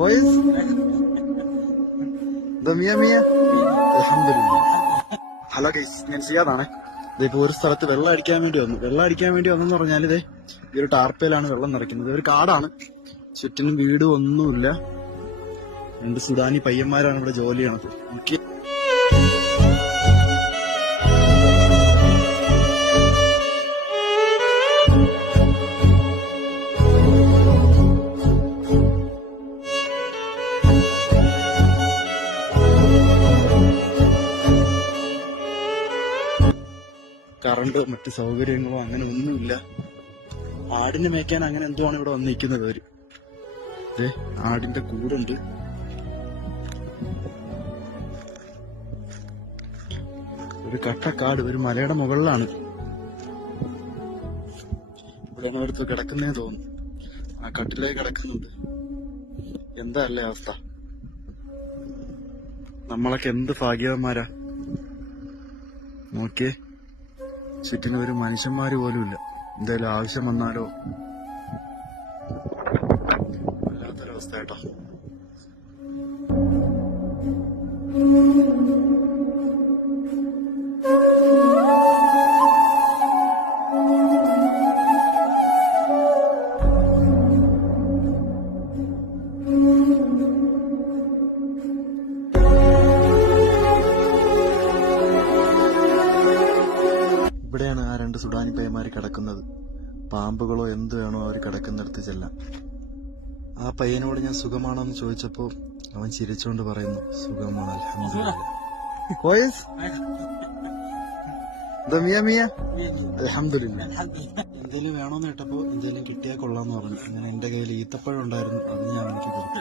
كويس. ده 100 الحمد لله. Hello guys, ഞാൻ സിയാദാണ്. ഇതിപ്പോ ഒരു സ്ഥലത്ത് വെള്ളം അടിക്കാൻ വേണ്ടി വന്നെന്ന് പറഞ്ഞാൽ ഇതേ ഈ ഒരു ടാർപ്പയിലാണ് വെള്ളം നിറയ്ക്കുന്നത്. ഒരു കാടാണ്, ചുറ്റിനും വീടും ഒന്നുമില്ല. 2 സുഡാനി പയ്യന്മാരാണ് ഇവിടെ ജോലി ചെയ്യണത്. കറണ്ട് മറ്റു സൗകര്യങ്ങളോ അങ്ങനെ ഒന്നുമില്ല. ആടിനെ മേയ്ക്കാൻ അങ്ങനെ എന്തോ ആണ് ഇവിടെ വന്നിരിക്കുന്നത് അവര്. ആടിന്റെ കൂടുണ്ട്. ഒരു കട്ടക്കാട്, ഒരു മലയുടെ മുകളിലാണ്. ഇവിടെയാണ് അടുത്ത് കിടക്കുന്നേ തോന്നുന്നു. ആ കട്ടിലേക്ക് കിടക്കുന്നുണ്ട്. എന്താ അല്ലേ അവസ്ഥ? നമ്മളൊക്കെ എന്ത് ഭാഗ്യവന്മാരാ. നോക്കിയേ, ചുറ്റിനും ഒരു മനുഷ്യന്മാര് പോലും ഇല്ല. എന്തായാലും ആവശ്യം വന്നാലോ, വല്ലാത്തൊരവസ്ഥ കേട്ടോ. ഇവിടെയാണ് ആ 2 സുഡാനി പയ്യന്മാര് കിടക്കുന്നത്. പാമ്പുകളോ എന്ത് വേണോ അവർ കിടക്കുന്നിടത്ത് ചെല്ലാം. ആ പയ്യനോട് ഞാൻ സുഖമാണോ എന്ന് ചോദിച്ചപ്പോ അവൻ ചിരിച്ചുകൊണ്ട് പറയുന്നു, സുഖമാണ്, അൽഹംദുലില്ലാ. എന്തേലും വേണോന്ന് കേട്ടപ്പോ എന്തേലും കിട്ടിയാൽ കൊള്ളാന്ന് പറഞ്ഞു. അങ്ങനെ എന്റെ കയ്യിൽ ഈത്തപ്പഴം ഉണ്ടായിരുന്നു, അത് ഞാൻ അവനിക്ക് കൊടുത്തു.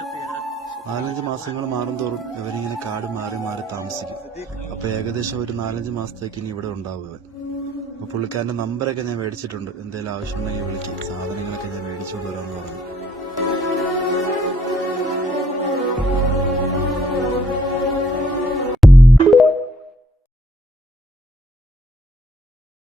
4-5 മാസങ്ങൾ മാറും തോറും ഇവരിങ്ങനെ കാട് മാറി മാറി താമസിക്കും. അപ്പൊ ഏകദേശം ഒരു 4-5 മാസത്തേക്ക് ഇനി ഇവിടെ ഉണ്ടാവും ഇവൻ. അപ്പൊ പുള്ളിക്കാരന്റെ നമ്പറൊക്കെ ഞാൻ മേടിച്ചിട്ടുണ്ട്. എന്തെങ്കിലും ആവശ്യമുണ്ടെങ്കിൽ വിളിക്കും, സാധനങ്ങളൊക്കെ ഞാൻ മേടിച്ചോണ്ട് വരാമെന്ന് പറഞ്ഞു.